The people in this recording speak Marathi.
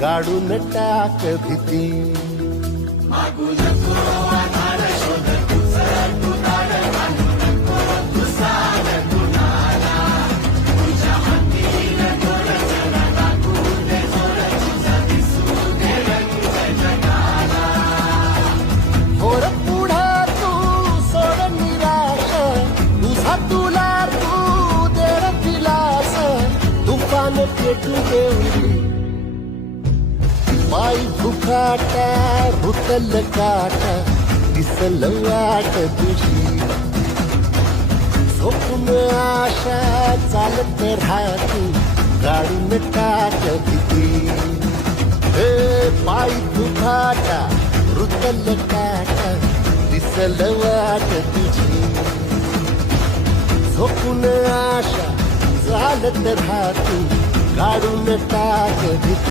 गाडून टाक भीती. थोर पुढे तू सोड तुला तू देर दिलास. तुफान पेटू पाय फुकाटा भुतल काटा दिसल वाट तुझी. झोपून आशा चालत राहते काढून टाक भीती. हे पाय फुकाटा रुतल काटा दिसल वाट तुझी. झोपून आशा चालत राहते काढून टाक भीती.